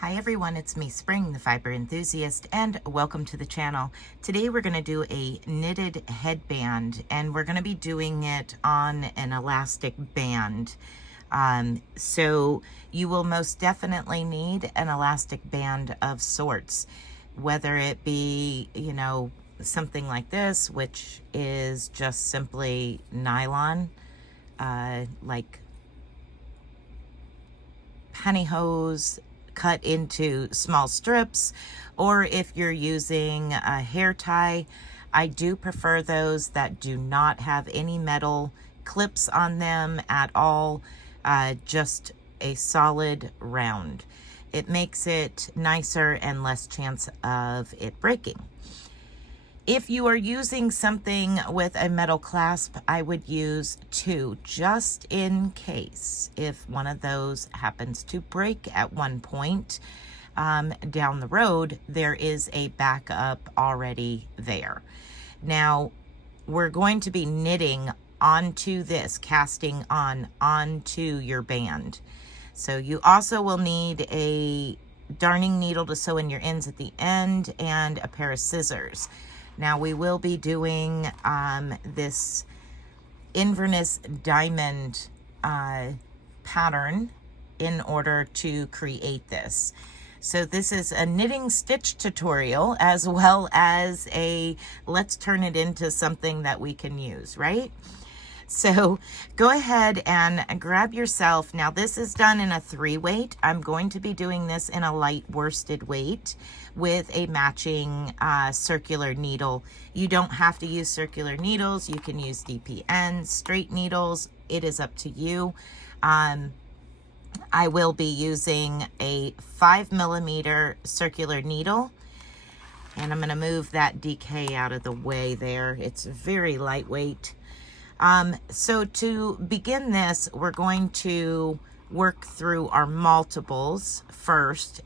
Hi everyone, it's me, Spring, the fiber enthusiast, and welcome to the channel. Today we're going to do a knitted headband, and we're going to be doing it on an elastic band. So you will most definitely need an elastic band of sorts, whether it be, something like this, which is just simply nylon, like pantyhose, cut into small strips, or if you're using a hair tie, I do prefer those that do not have any metal clips on them at all, just a solid round. It makes it nicer and less chance of it breaking. If you are using something with a metal clasp, I would use 2 just in case if one of those happens to break at one point down the road, there is a backup already there. Now, we're going to be knitting onto this, casting onto your band. So you also will need a darning needle to sew in your ends at the end and a pair of scissors. Now we will be doing this Inverness Diamond pattern in order to create this. So this is a knitting stitch tutorial as well as a let's turn it into something that we can use, right? So go ahead and grab yourself. Now this is done in a 3 weight. I'm going to be doing this in a light worsted weight with a matching circular needle. You don't have to use circular needles. You can use DPN, straight needles. It is up to you. I will be using a 5mm circular needle, and I'm going to move that DK out of the way there. It's very lightweight. So to begin this, we're going to work through our multiples first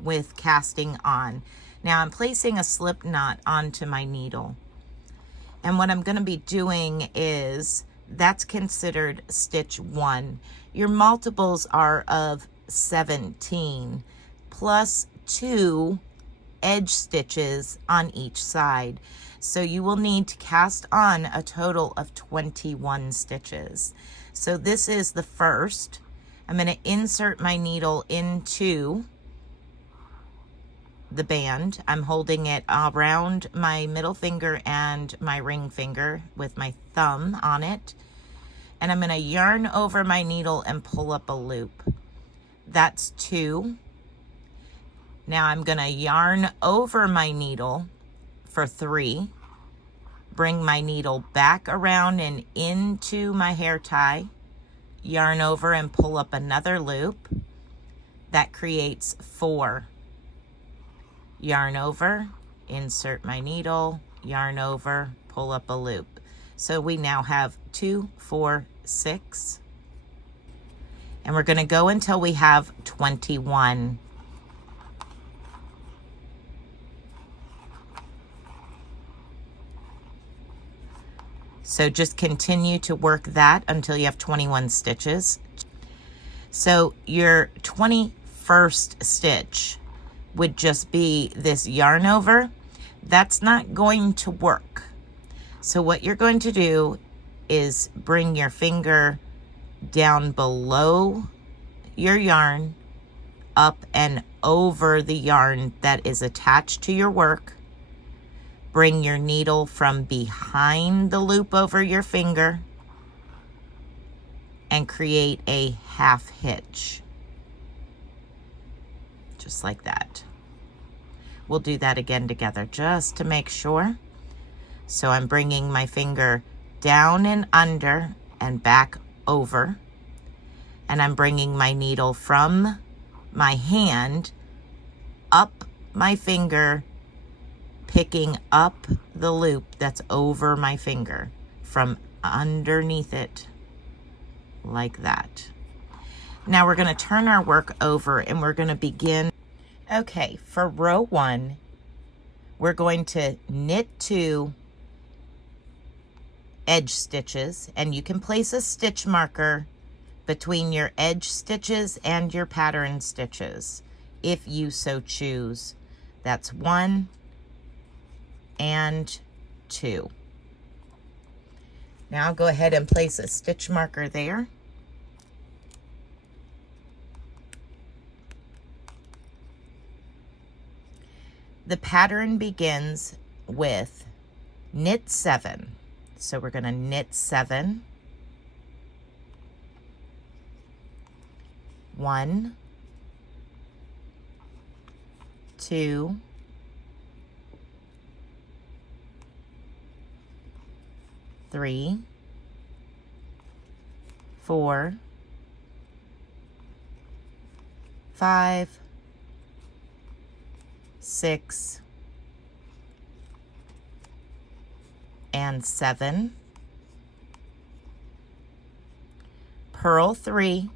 with casting on. Now I'm placing a slip knot onto my needle. And what I'm going to be doing is, that's considered stitch 1. Your multiples are of 17 plus 2 edge stitches on each side. So you will need to cast on a total of 21 stitches. So this is the first. I'm going to insert my needle into the band. I'm holding it around my middle finger and my ring finger with my thumb on it. And I'm going to yarn over my needle and pull up a loop. That's 2. Now I'm going to yarn over my needle for 3, bring my needle back around and into my hair tie, yarn over and pull up another loop. That creates 4. Yarn over, insert my needle, yarn over, pull up a loop. So we now have 2, 4, 6. And we're going to go until we have 21. So just continue to work that until you have 21 stitches. So your 21st stitch would just be this yarn over. That's not going to work. So what you're going to do is bring your finger down below your yarn, up and over the yarn that is attached to your work. Bring your needle from behind the loop over your finger and create a half hitch. Just like that. We'll do that again together just to make sure. So I'm bringing my finger down and under and back over. And I'm bringing my needle from my hand up my finger, picking up the loop that's over my finger from underneath it, like that. Now we're going to turn our work over and we're going to begin. Okay, for row 1, we're going to knit 2 edge stitches, and you can place a stitch marker between your edge stitches and your pattern stitches. if you so choose. That's 1 and 2. Now go ahead and place a stitch marker there. The pattern begins with knit 7. So we're going to knit 7, 1, 2, 3, 4, 5, 6, and 7. Purl 3,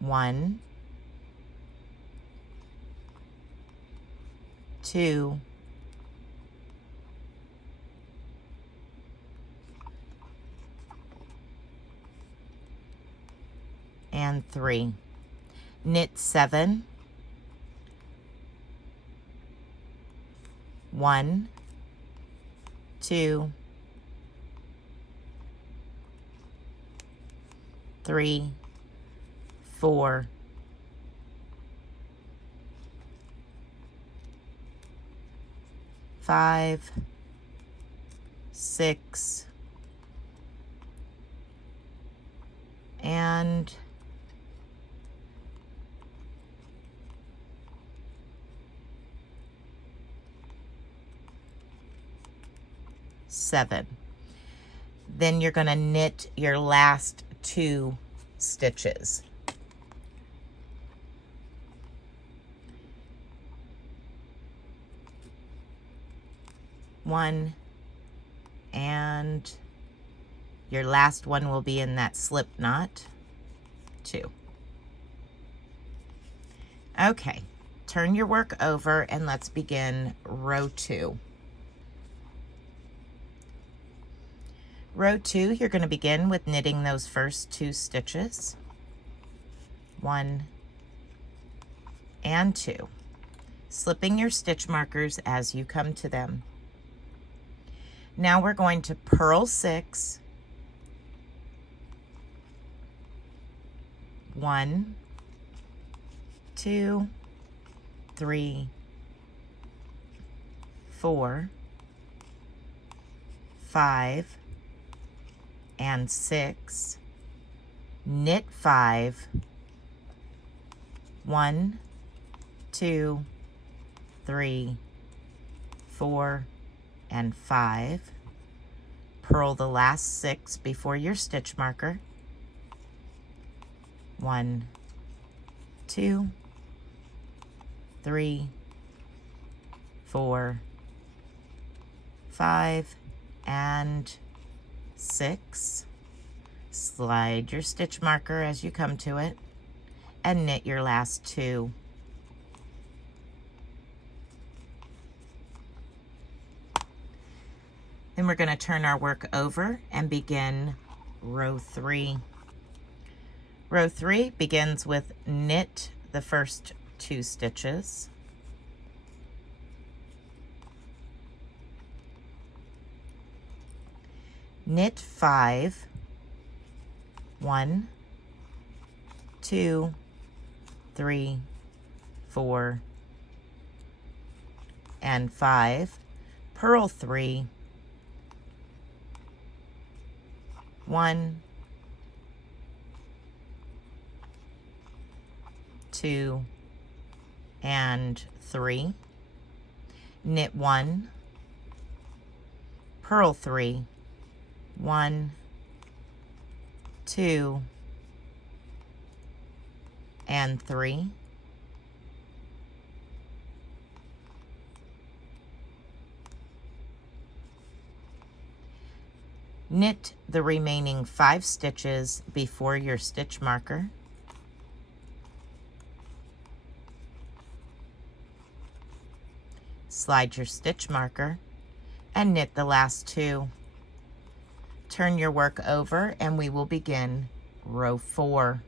1, 2, 3. Knit 7, 1, 2, 3, 4, 5, 6, and 7. Then you're going to knit your last 2 stitches. One, and your last one will be in that slip knot. 2. Okay, turn your work over and let's begin row 2. Row 2, you're going to begin with knitting those first 2 stitches. 1 and 2. Slipping your stitch markers as you come to them. Now we're going to purl 6, 1, 2, 3, 4, 5, and 6, knit 5, 1, 2, 3, 4, and 5, purl the last 6 before your stitch marker, 1, 2, 3, 4, 5, and 6. Slide your stitch marker as you come to it and knit your last 2. Then we're going to turn our work over and begin row 3. Row 3 begins with knit the first 2 stitches. Knit 5, 1, 2, 3, 4, and 5, purl 3, 1, 2, and 3, knit 1, purl 3, 1, 2, and 3, knit the remaining 5 stitches before your stitch marker, slide your stitch marker and knit the last 2. Turn your work over and we will begin row 4.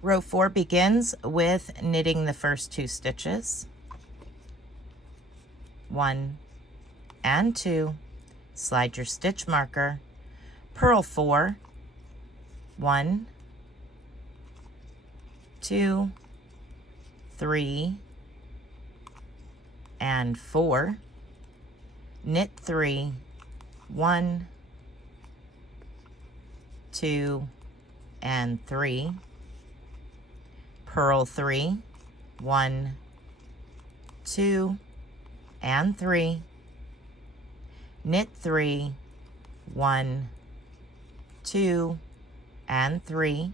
Row 4 begins with knitting the first 2 stitches. 1 and 2, slide your stitch marker, purl 4, 1, 2, 3, and 4, knit 3, 1, 2, and 3, purl 3, 1, 2, and 3, knit 3, 1, 2, and 3,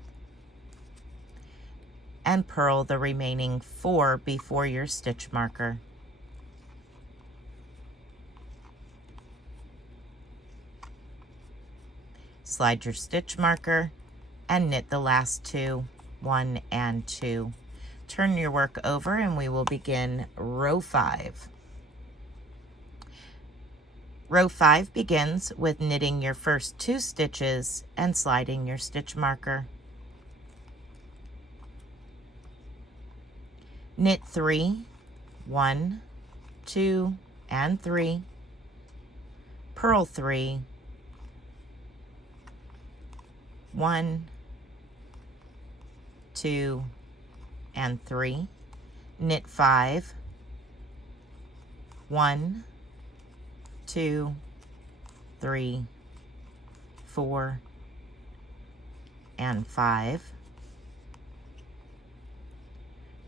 and purl the remaining 4 before your stitch marker. Slide your stitch marker and knit the last 2, 1 and 2. Turn your work over and we will begin row 5. Row 5 begins with knitting your first 2 stitches and sliding your stitch marker. Knit 3, 1, 2, and 3, purl 3, 1, 2, and 3, knit 5, 1, 2, 3, 4, and 5,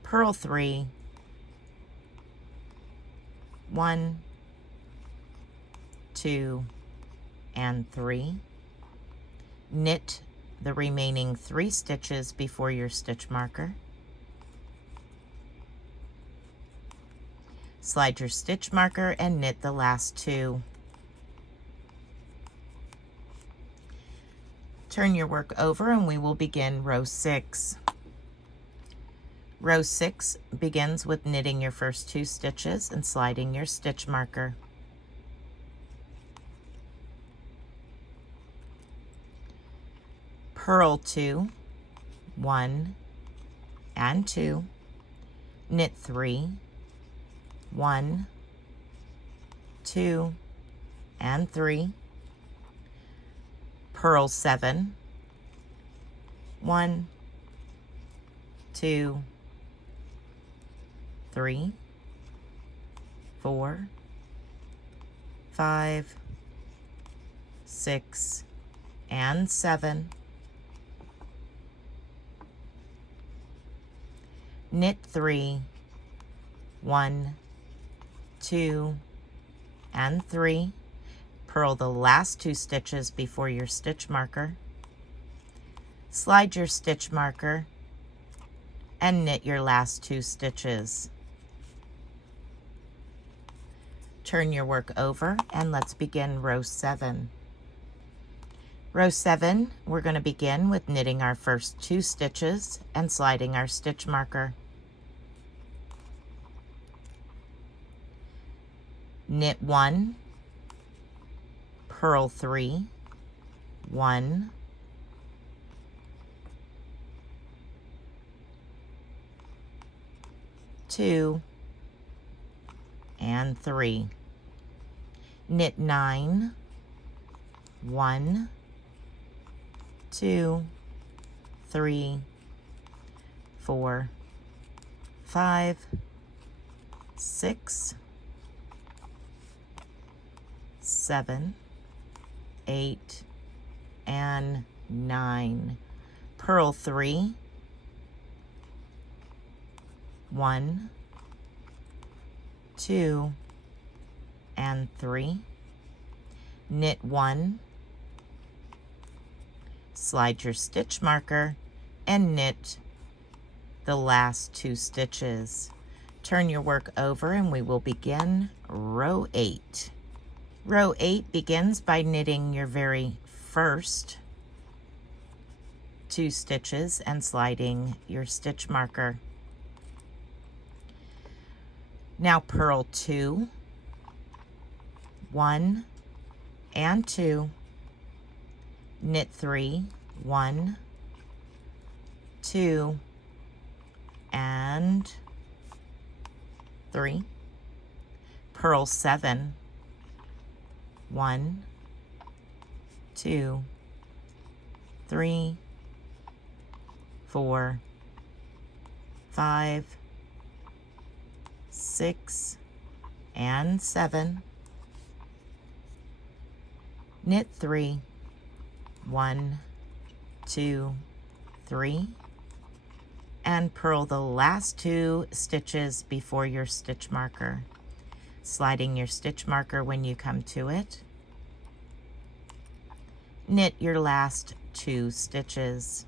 purl 3, 1, 2, and 3, knit the remaining 3 stitches before your stitch marker. Slide your stitch marker and knit the last 2. Turn your work over and we will begin row 6. Row 6 begins with knitting your first 2 stitches and sliding your stitch marker. Purl 2, 1, and 2, knit 3, 1, 2, and 3, purl 7, 1, 2, 3, 4, 5, 6, and 7, knit 3, 1, 2, and 3, purl the last 2 stitches before your stitch marker, slide your stitch marker, and knit your last 2 stitches. Turn your work over and let's begin row 7. Row 7, we're going to begin with knitting our first 2 stitches and sliding our stitch marker. Knit 1, purl 3, 1, 2, and 3. Knit 9, 1, 2, 3, 4, 5, 6, 7, 8, and 9. Purl 3, 1, 2, and 3. Knit 1, slide your stitch marker, and knit the last 2 stitches. Turn your work over and we will begin row 8. Row 8 begins by knitting your very first 2 stitches and sliding your stitch marker. Now purl 2, 1, and 2, knit 3, 1, 2, and 3, purl 7, 1, 2, 3, 4, 5, 6, and 7, knit 3, 1, 2, 3, and purl the last 2 stitches before your stitch marker, sliding your stitch marker when you come to it. Knit your last 2 stitches.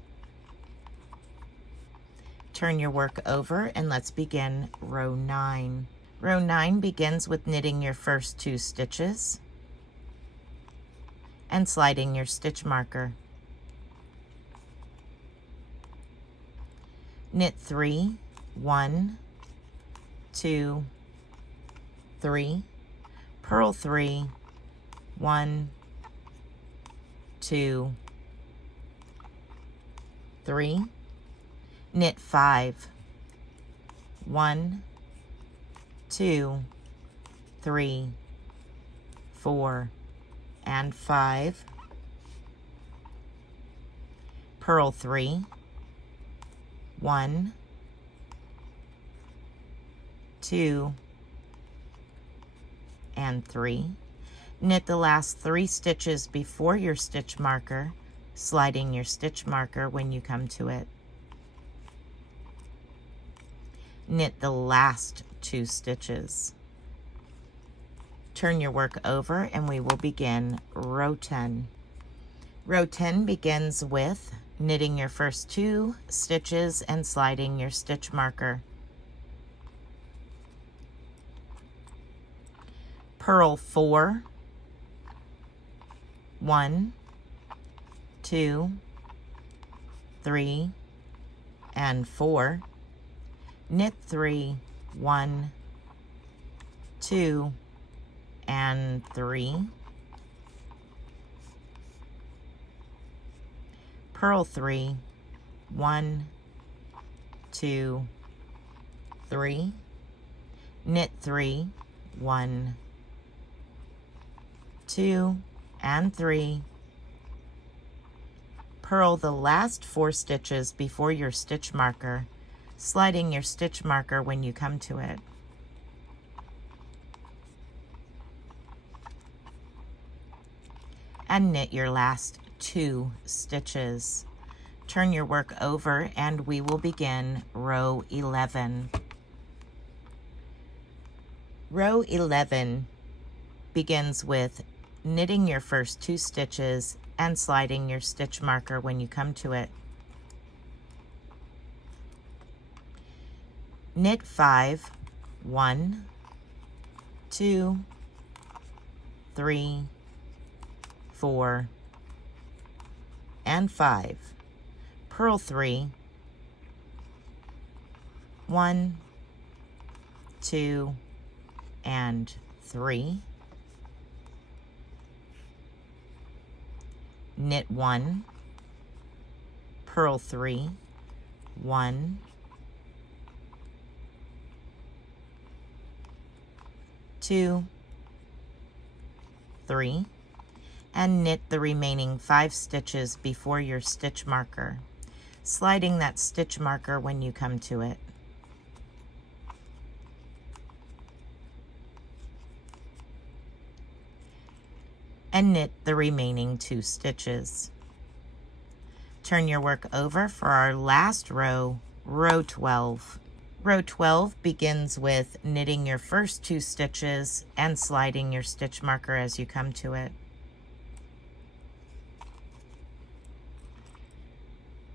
Turn your work over and let's begin row 9. Row 9 begins with knitting your first 2 stitches and sliding your stitch marker. Knit 3, 1, 2, 3, purl 3, 1, 2, 3, knit 5, 1, 2, 3, 4, and 5, purl 3, 1, 2, and 3, knit the last 3 stitches before your stitch marker, sliding your stitch marker when you come to it. Knit the last 2 stitches. Turn your work over and we will begin row 10. Row 10 begins with knitting your first 2 stitches and sliding your stitch marker. Purl 4, 1, 2, 3, and 4, knit 3, 1, 2, and 3, purl 3, 1, 2, 3, knit 3, 1, 2, and 3, purl the last 4 stitches before your stitch marker, sliding your stitch marker when you come to it. And knit your last 2 stitches. Turn your work over and we will begin row 11. Row 11 begins with knitting your first 2 stitches and sliding your stitch marker when you come to it. Knit 5, 1, 2, 3, 4, and 5, purl 3, 1, 2, and 3, knit 1, purl 3, 1, 2, 3, and knit the remaining 5 stitches before your stitch marker, sliding that stitch marker when you come to it. And knit the remaining 2 stitches. Turn your work over for our last row, row 12. Row 12 begins with knitting your first 2 stitches and sliding your stitch marker as you come to it.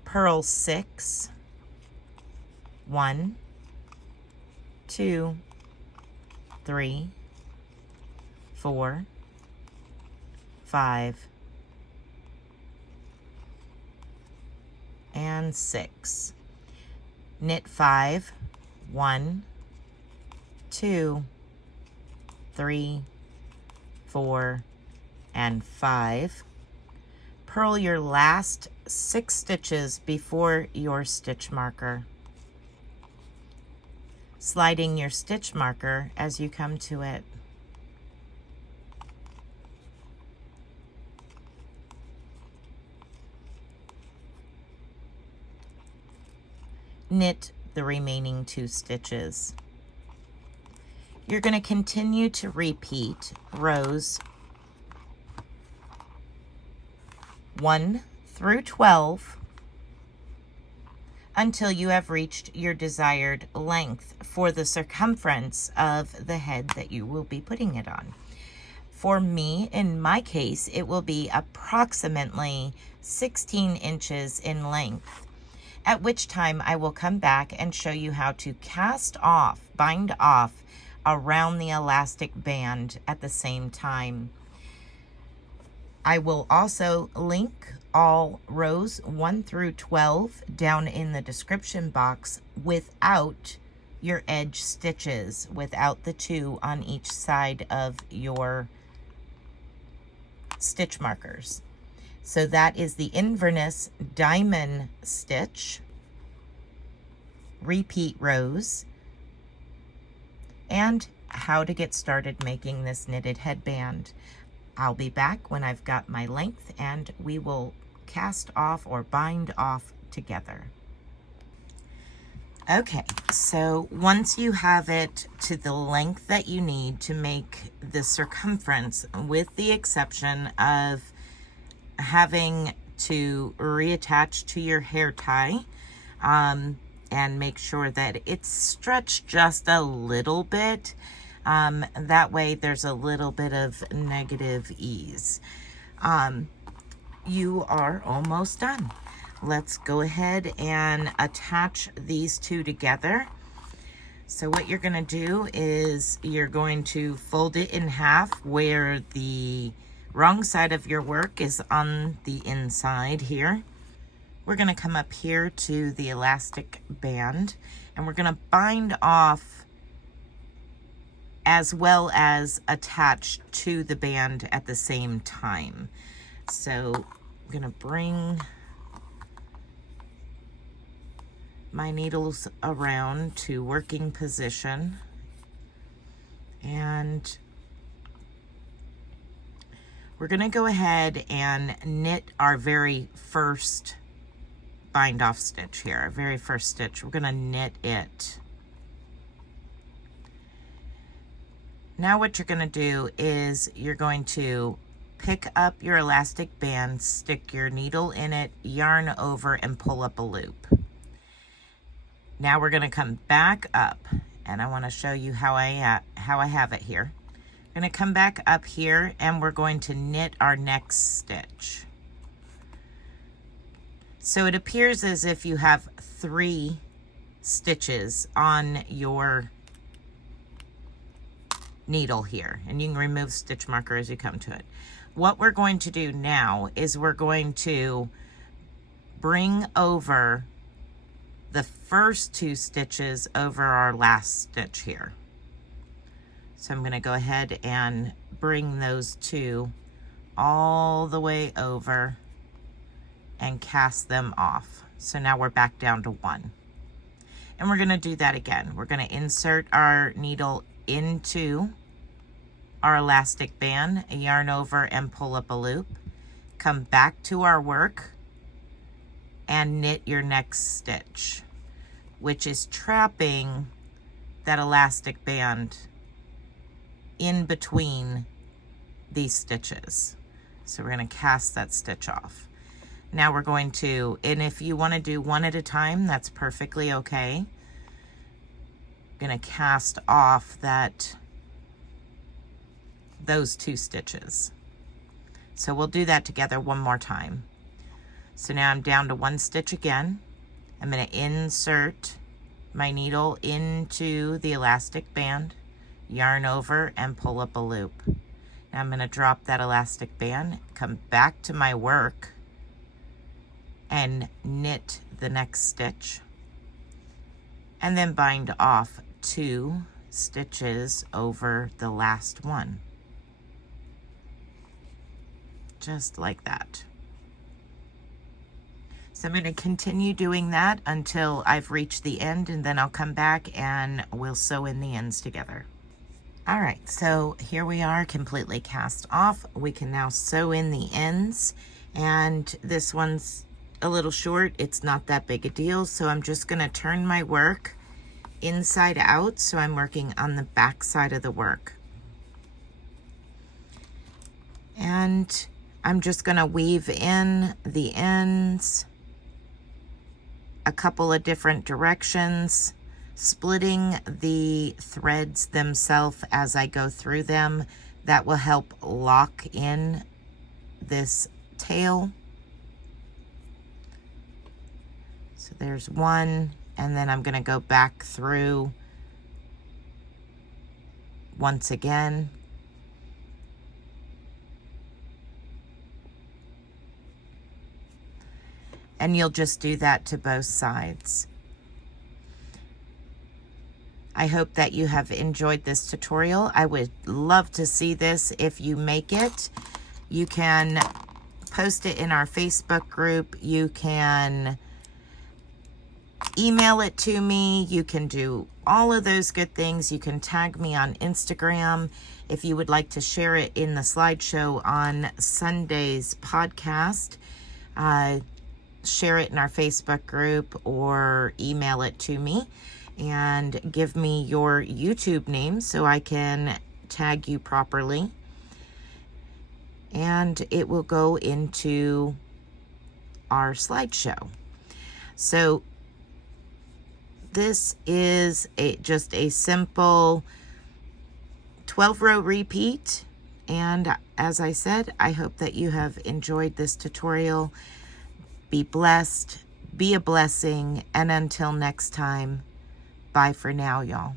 Purl 6, 1, 2, 3, 4, 5, and 6. Knit 5, 1, 2, 3, 4, and 5. Purl your last 6 stitches before your stitch marker, sliding your stitch marker as you come to it. Knit the remaining 2 stitches. You're going to continue to repeat rows 1 through 12 until you have reached your desired length for the circumference of the head that you will be putting it on. For me, in my case, it will be approximately 16 inches in length, at which time I will come back and show you how to cast off, bind off around the elastic band at the same time. I will also link all rows 1 through 12 down in the description box without your edge stitches, without the 2 on each side of your stitch markers. So that is the Inverness Diamond Stitch, repeat rows, and how to get started making this knitted headband. I'll be back when I've got my length and we will cast off or bind off together. Okay, so once you have it to the length that you need to make the circumference, with the exception of having to reattach to your hair tie, and make sure that it's stretched just a little bit. That way there's a little bit of negative ease. You are almost done. Let's go ahead and attach these 2 together. So what you're going to do is you're going to fold it in half where the wrong side of your work is on the inside here. We're going to come up here to the elastic band and we're going to bind off as well as attach to the band at the same time. So I'm going to bring my needles around to working position, and we're going to go ahead and knit our very first bind off stitch here, our very first stitch. We're going to knit it. Now what you're going to do is you're going to pick up your elastic band, stick your needle in it, yarn over, and pull up a loop. Now we're going to come back up, and I want to show you how I have it here. I'm going to come back up here and we're going to knit our next stitch. So it appears as if you have 3 stitches on your needle here, and you can remove stitch marker as you come to it. What we're going to do now is we're going to bring over the first 2 stitches over our last stitch here. So I'm going to go ahead and bring those 2 all the way over and cast them off. So now we're back down to 1. And we're going to do that again. We're going to insert our needle into our elastic band, yarn over and pull up a loop, come back to our work and knit your next stitch, which is trapping that elastic band in between these stitches. So we're going to cast that stitch off. Now we're going to, and if you want to do one at a time, that's perfectly okay. I'm going to cast off those 2 stitches. So we'll do that together one more time. So now I'm down to 1 stitch again. I'm going to insert my needle into the elastic band, yarn over and pull up a loop. Now I'm going to drop that elastic band, come back to my work and knit the next stitch, and then bind off 2 stitches over the last one. just like that. So I'm going to continue doing that until I've reached the end, and then I'll come back and we'll sew in the ends together. All right, so here we are, completely cast off. We can now sew in the ends, and this one's a little short. It's not that big a deal, so I'm just going to turn my work inside out, so I'm working on the back side of the work. And I'm just going to weave in the ends a couple of different directions, splitting the threads themselves as I go through them. That will help lock in this tail. So there's one, and then I'm going to go back through once again. And you'll just do that to both sides. I hope that you have enjoyed this tutorial. I would love to see this if you make it. You can post it in our Facebook group. You can email it to me. You can do all of those good things. You can tag me on Instagram. If you would like to share it in the slideshow on Sunday's podcast, share it in our Facebook group or email it to me, and give me your YouTube name so I can tag you properly, and it will go into our slideshow. So this is just a simple 12-row repeat, and as I said, I hope that you have enjoyed this tutorial. Be blessed, be a blessing, and until next time, bye for now, y'all.